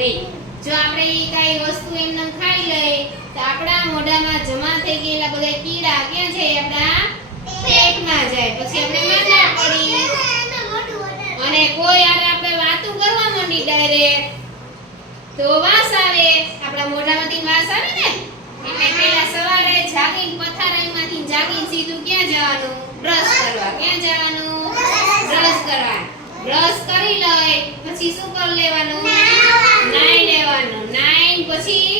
નહીં. જો આપણે કાંઈ વસ્તુ એમને ખાઈ લઈએ, તો આપણા મોઢામાં જમા થઈ ગયેલા બધા કીડા ક્યાં જાય આપણા પેટમાં જાય. પછી આપણે માંદા પડી. અને કોઈ આરે આપણે વાતું કરવા માંડી ડાયરેક્ટ તો વાસ આવે. આપણા મોઢામાંથી વાસ આવે ને? એટલે પહેલા સવારે જાગીને પથારીમાંથી જાગીને સીધું ક્યાં જવાનું? બ્રશ કરવા. ક્યાં જવાનું? બ્રશ કરવા. બ્રશ કરી લઈ, પછી શું કરી લેવાનું? નાઈ લેવાનું નાઈ પછી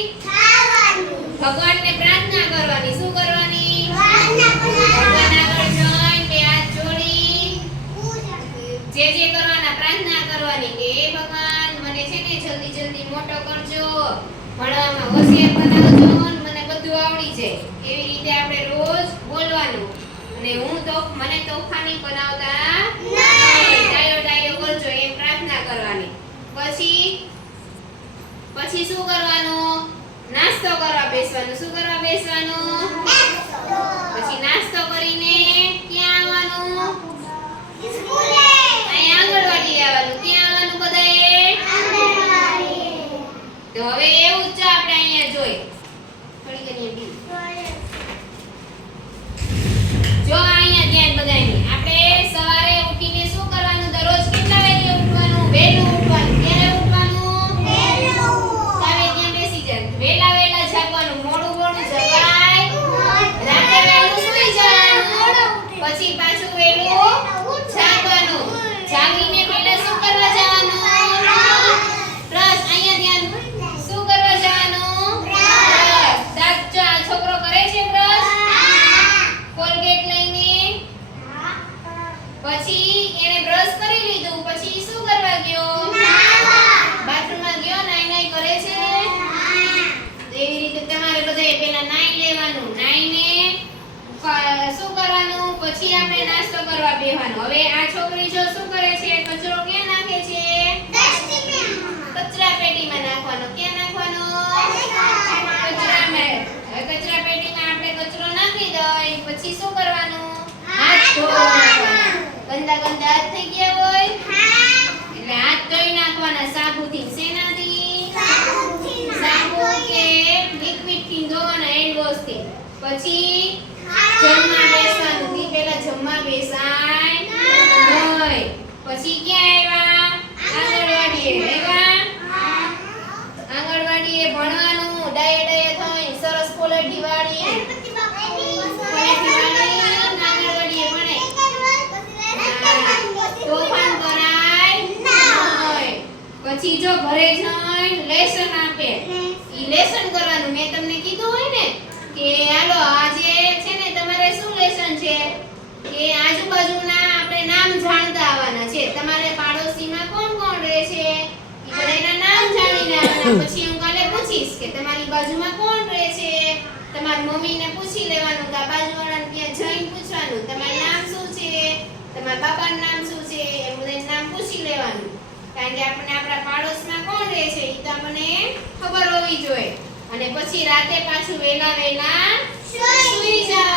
ભગવાનને પ્રાર્થના કરવાની. શું કરવાની? ભગવાન આગળ જઈને બે હાથ જોડી. જે જે કરવાના પ્રાર્થના કરવાની કે, હે ભગવાન, મને છે ને જલ્દી જલ્દી મોટો કરજો. ભણવામાં હોશિયાર બનાવજો મને બધું આવડી જાય. એવી રીતે આપણે રોજ બોલવાનું. અને હું તો, મને તોફાની બનાવતા નહીં. ડાયો ડાયો કરજો એમ પ્રાર્થના કરવાની પછી પછી શું કરવાનું? નાસ્તો કરવા બેસવાનું. શું કરવા બેસવાનું? પછી નાસ્તો કરીને ક્યાં આવવાનું? અહીંયા આંગણવાડી આવવાનું. ક્યાં આવવાનું બધાએ? તો હવે એવું જ છે આપણે અહીંયા જોઈ થોડી ઘણી પછી પાછું વેલું જાગવાનું. જાગીને પહેલા શું કરવા જવાનું? બ્રશ. અહીંયા ધ્યાન. શું કરવા જવાનું? બ્રશ. દાંત આ છોકરો કરે છે બ્રશ? કોલગેટ લઈને. પછી એને બ્રશ કરી લીધું. પછી શું કરવા ગયો? બાથરૂમમાં ગયો, નાઈ નાઈ કરે છે? એવી રીતે તમારે બધાએ પહેલા નાઈ લેવાનું. નાઈને શું કરવાનું? પછી આપણે નાસ્તો કરવા બેહવાનું. હવે આ છોકરી જો શું કરે છે? કચરો ક્યાં નાખે છે? કચરા પેટીમાં નાખવાનો. ક્યાં નાખવાનો? કચરા પેટીમાં આપણે કચરો નાખી દઈ. પછી શું કરવાનું? હાથ ધોવાના. ગંદા ગંદા હાથ થઈ ગયા હોય? એટલે હાથ ધોઈ નાખવાના સાબુથી શેનાથી? સાબુ કે લિક્વિડથી ધોવાના હેન્ડ વોશથી. પછી ક્યાં આવ્યા? ભણવાનું, ડાયે ડાયે થઈને સરસ કોલેટી વાળી. આંગણવાડીએ ભણે. તોફાન કરાય પછી જો ઘરે જઈને લેસન આપે. ઈ લેસન કરવાનું મેં તમને કીધું હોય ને, કે હાલો તમારે શું લેસન છે? કે આજુબાજુના આપણે નામ જાણતા આવવાના છે. તમારે પાડોશીમાં કોણ કોણ રહે છે? બધાયના નામ જાણીને આવવાના પછી હું કાલે પૂછીશ કે તમારી બાજુમાં કોણ રહે છે? તમારી મમ્મીને પૂછી લેવાનું કે બાજુવાળાને ત્યાં જઈને પૂછવાનું તમારું નામ શું છે? તમારા બાપાનું નામ શું છે? એ બધાનું નામ પૂછી લેવાનું. કારણ કે આપણે આપણા પાડોશમાં કોણ રહે છે એ તો આપણને ખબર હોવી જોઈએ. અને પછી રાતે પાછું વેલા વેલા સુઈ જવાનું